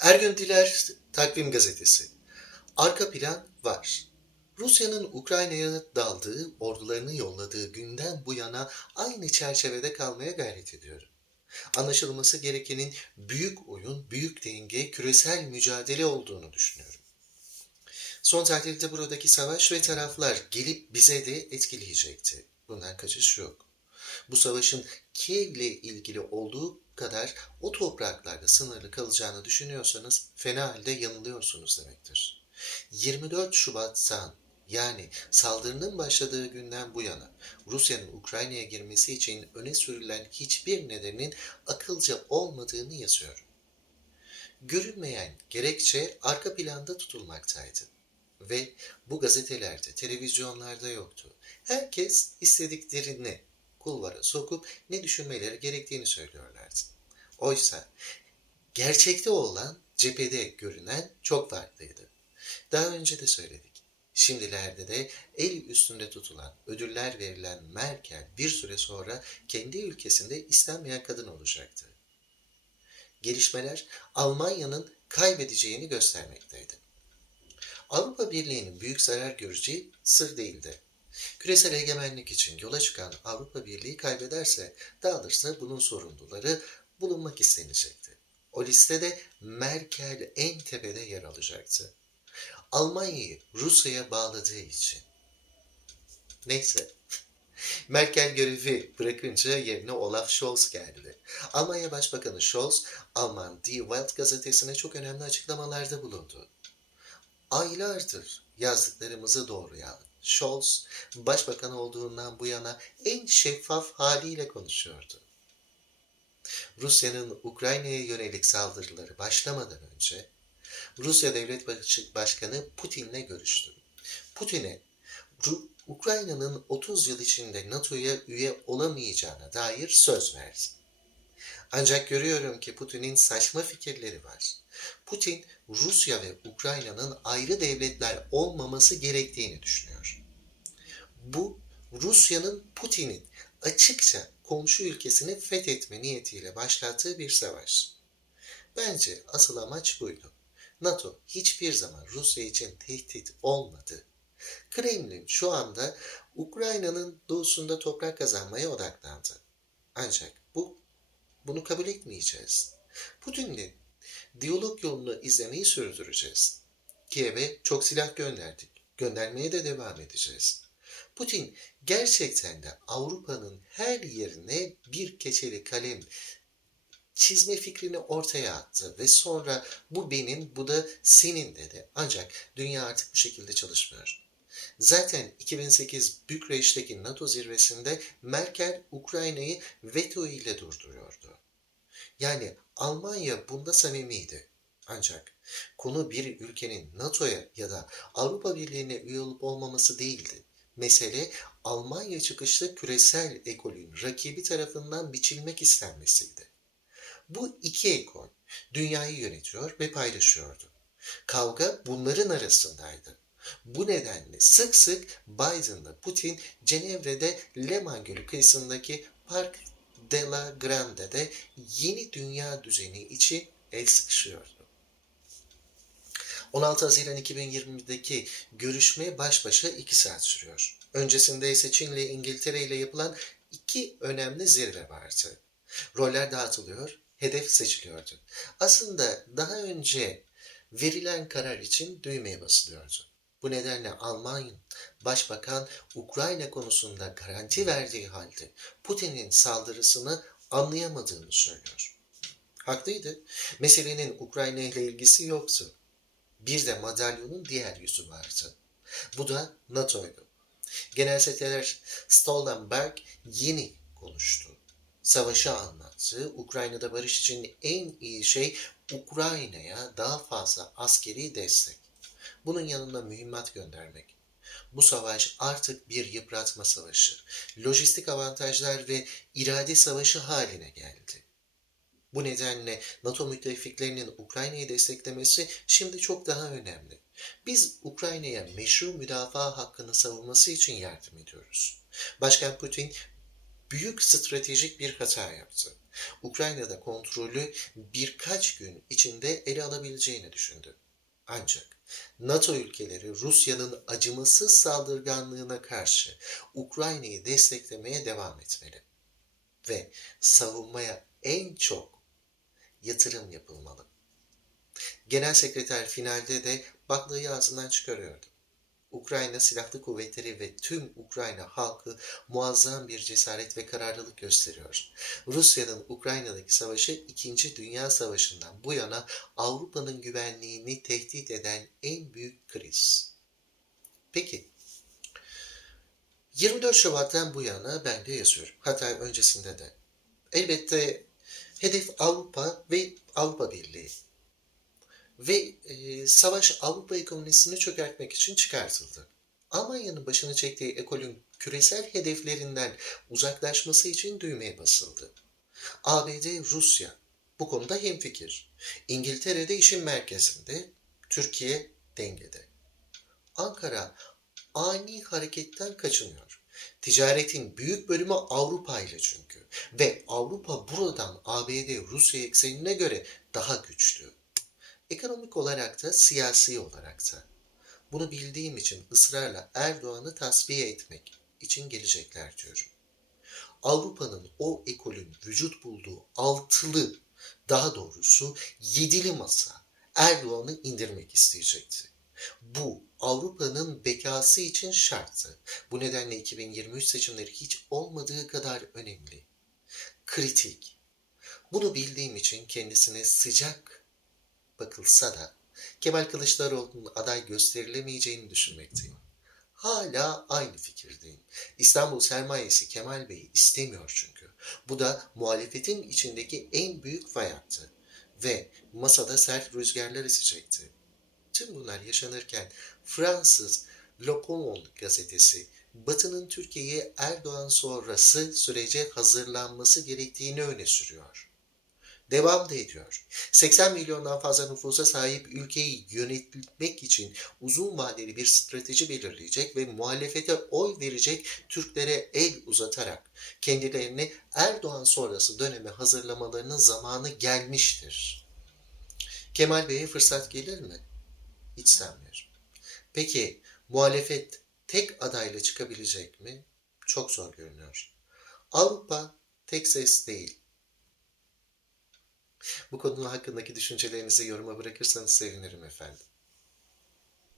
Ergün Diler Takvim Gazetesi. Arka plan var. Rusya'nın Ukrayna'ya daldığı, ordularını yolladığı günden bu yana aynı çerçevede kalmaya gayret ediyorum. Anlaşılması gerekenin büyük oyun, büyük denge, küresel mücadele olduğunu düşünüyorum. Son tahlilde buradaki savaş ve taraflar gelip bize de etkileyecekti. Bundan kaçış yok. Bu savaşın Kiev'le ilgili olduğu kadar o topraklarda sınırlı kalacağını düşünüyorsanız fena halde yanılıyorsunuz demektir. 24 Şubat'tan yani saldırının başladığı günden bu yana Rusya'nın Ukrayna'ya girmesi için öne sürülen hiçbir nedenin akılca olmadığını yazıyorum. Görünmeyen gerekçe arka planda tutulmaktaydı ve bu gazetelerde, televizyonlarda yoktu. Herkes istediklerini kulvara sokup ne düşünmeleri gerektiğini söylüyorlardı. Oysa gerçekte olan cephede görünen çok farklıydı. Daha önce de söyledik. Şimdilerde de el üstünde tutulan, ödüller verilen Merkel bir süre sonra kendi ülkesinde istenmeyen kadın olacaktı. Gelişmeler Almanya'nın kaybedeceğini göstermekteydi. Avrupa Birliği'nin büyük zarar göreceği sır değildi. Küresel egemenlik için yola çıkan Avrupa Birliği kaybederse dağılırsa bunun sorumluları bulunmak istenecekti. O listede Merkel en tepede yer alacaktı. Almanya'yı Rusya'ya bağladığı için. Neyse. Merkel görevi bırakınca yerine Olaf Scholz geldi. Almanya Başbakanı Scholz, Alman Die Welt gazetesine çok önemli açıklamalarda bulundu. Aylardır yazdıklarımızı doğruyan Scholz, başbakan olduğundan bu yana en şeffaf haliyle konuşuyordu. Rusya'nın Ukrayna'ya yönelik saldırıları başlamadan önce Rusya Devlet Başkanı Putin'le görüştü. Putin'e Ukrayna'nın 30 yıl içinde NATO'ya üye olamayacağına dair söz verdi. Ancak görüyorum ki Putin'in saçma fikirleri var. Putin, Rusya ve Ukrayna'nın ayrı devletler olmaması gerektiğini düşünüyor. Bu, Rusya'nın Putin'in açıkça komşu ülkesini fethetme niyetiyle başlattığı bir savaş. Bence asıl amaç buydu. NATO hiçbir zaman Rusya için tehdit olmadı. Kremlin şu anda Ukrayna'nın doğusunda toprak kazanmaya odaklandı. Ancak bu bunu kabul etmeyeceğiz. Putin'le diyalog yolunu izlemeyi sürdüreceğiz. Kiev'e çok silah gönderdik. Göndermeye de devam edeceğiz. Putin gerçekten de Avrupa'nın her yerine bir keçeli kalem çizme fikrini ortaya attı ve sonra bu benim, bu da senin dedi. Ancak dünya artık bu şekilde çalışmıyor. Zaten 2008 Bükreş'teki NATO zirvesinde Merkel Ukrayna'yı veto ile durduruyordu. Yani Almanya bunda samimiydi. Ancak konu bir ülkenin NATO'ya ya da Avrupa Birliği'ne üye olup olmaması değildi. Mesele Almanya çıkışlı küresel ekolün rakibi tarafından biçilmek istenmesiydi. Bu iki ekol dünyayı yönetiyor ve paylaşıyordu. Kavga bunların arasındaydı. Bu nedenle sık sık Biden'la Putin Cenevre'de Leman Gölü kıyısındaki Park de la Grande'de yeni dünya düzeni için el sıkışıyordu. 16 Haziran 2020'deki görüşme baş başa 2 saat sürüyor. Öncesinde ise Çin ile İngiltere ile yapılan iki önemli zirve vardı. Roller dağıtılıyor, hedef seçiliyordu. Aslında daha önce verilen karar için düğmeye basılıyordu. Bu nedenle Alman Başbakan Ukrayna konusunda garanti verdiği halde Putin'in saldırısını anlayamadığını söylüyor. Haklıydı. Meselenin Ukrayna ile ilgisi yoktu. Bir de madalyonun diğer yüzü vardı. Bu da NATO'ydu. Genel Sekreter Stoltenberg yeni konuştu. Savaşı anlattı. Ukrayna'da barış için en iyi şey Ukrayna'ya daha fazla askeri destek. Bunun yanında mühimmat göndermek. Bu savaş artık bir yıpratma savaşı, lojistik avantajlar ve irade savaşı haline geldi. Bu nedenle NATO müttefiklerinin Ukrayna'yı desteklemesi şimdi çok daha önemli. Biz Ukrayna'ya meşru müdafaa hakkını savunması için yardım ediyoruz. Başkan Putin büyük stratejik bir hata yaptı. Ukrayna'da kontrolü birkaç gün içinde ele alabileceğini düşündü. Ancak NATO ülkeleri Rusya'nın acımasız saldırganlığına karşı Ukrayna'yı desteklemeye devam etmeli ve savunmaya en çok yatırım yapılmalı. Genel sekreter finalde de baklayı ağzından çıkarıyordu. Ukrayna Silahlı Kuvvetleri ve tüm Ukrayna halkı muazzam bir cesaret ve kararlılık gösteriyor. Rusya'nın Ukrayna'daki savaşı 2. Dünya Savaşı'ndan bu yana Avrupa'nın güvenliğini tehdit eden en büyük kriz. Peki, 24 Şubat'tan bu yana ben de yazıyorum. Hatta öncesinde de. Elbette hedef Avrupa ve Avrupa Birliği ve e, savaş Avrupa ekonomisini çökertmek için çıkartıldı. Almanya'nın başını çektiği ekolün küresel hedeflerinden uzaklaşması için düğmeye basıldı. ABD, Rusya bu konuda hemfikir. İngiltere'de işin merkezinde, Türkiye dengede. Ankara ani hareketten kaçınıyor. Ticaretin büyük bölümü Avrupa ile çünkü ve Avrupa buradan ABD, Rusya eksenine göre daha güçlü. Ekonomik olarak da siyasi olarak da. Bunu bildiğim için ısrarla Erdoğan'ı tasfiye etmek için gelecekler diyorum. Avrupa'nın o ekolün vücut bulduğu altılı, daha doğrusu yedili masa Erdoğan'ı indirmek isteyecekti. Bu Avrupa'nın bekası için şarttı. Bu nedenle 2023 seçimleri hiç olmadığı kadar önemli. Kritik. Bunu bildiğim için kendisine sıcak bakılsa da Kemal Kılıçdaroğlu'nun aday gösterilemeyeceğini düşünmekteyim. Hala aynı fikirdeyim. İstanbul sermayesi Kemal Bey'i istemiyor çünkü. Bu da muhalefetin içindeki en büyük fay hattı. Ve masada sert rüzgarlar esecekti. Tüm bunlar yaşanırken Fransız Monde gazetesi Batı'nın Türkiye'ye Erdoğan sonrası sürece hazırlanması gerektiğini öne sürüyor. Devam da ediyor. 80 milyondan fazla nüfusa sahip ülkeyi yönetmek için uzun vadeli bir strateji belirleyecek ve muhalefete oy verecek Türklere el uzatarak kendilerini Erdoğan sonrası döneme hazırlamalarının zamanı gelmiştir. Kemal Bey'e fırsat gelir mi? Hiç sanmıyorum. Peki muhalefet tek adayla çıkabilecek mi? Çok zor görünüyor. Avrupa tek ses değil. Bu konu hakkındaki düşüncelerinizi yoruma bırakırsanız sevinirim efendim.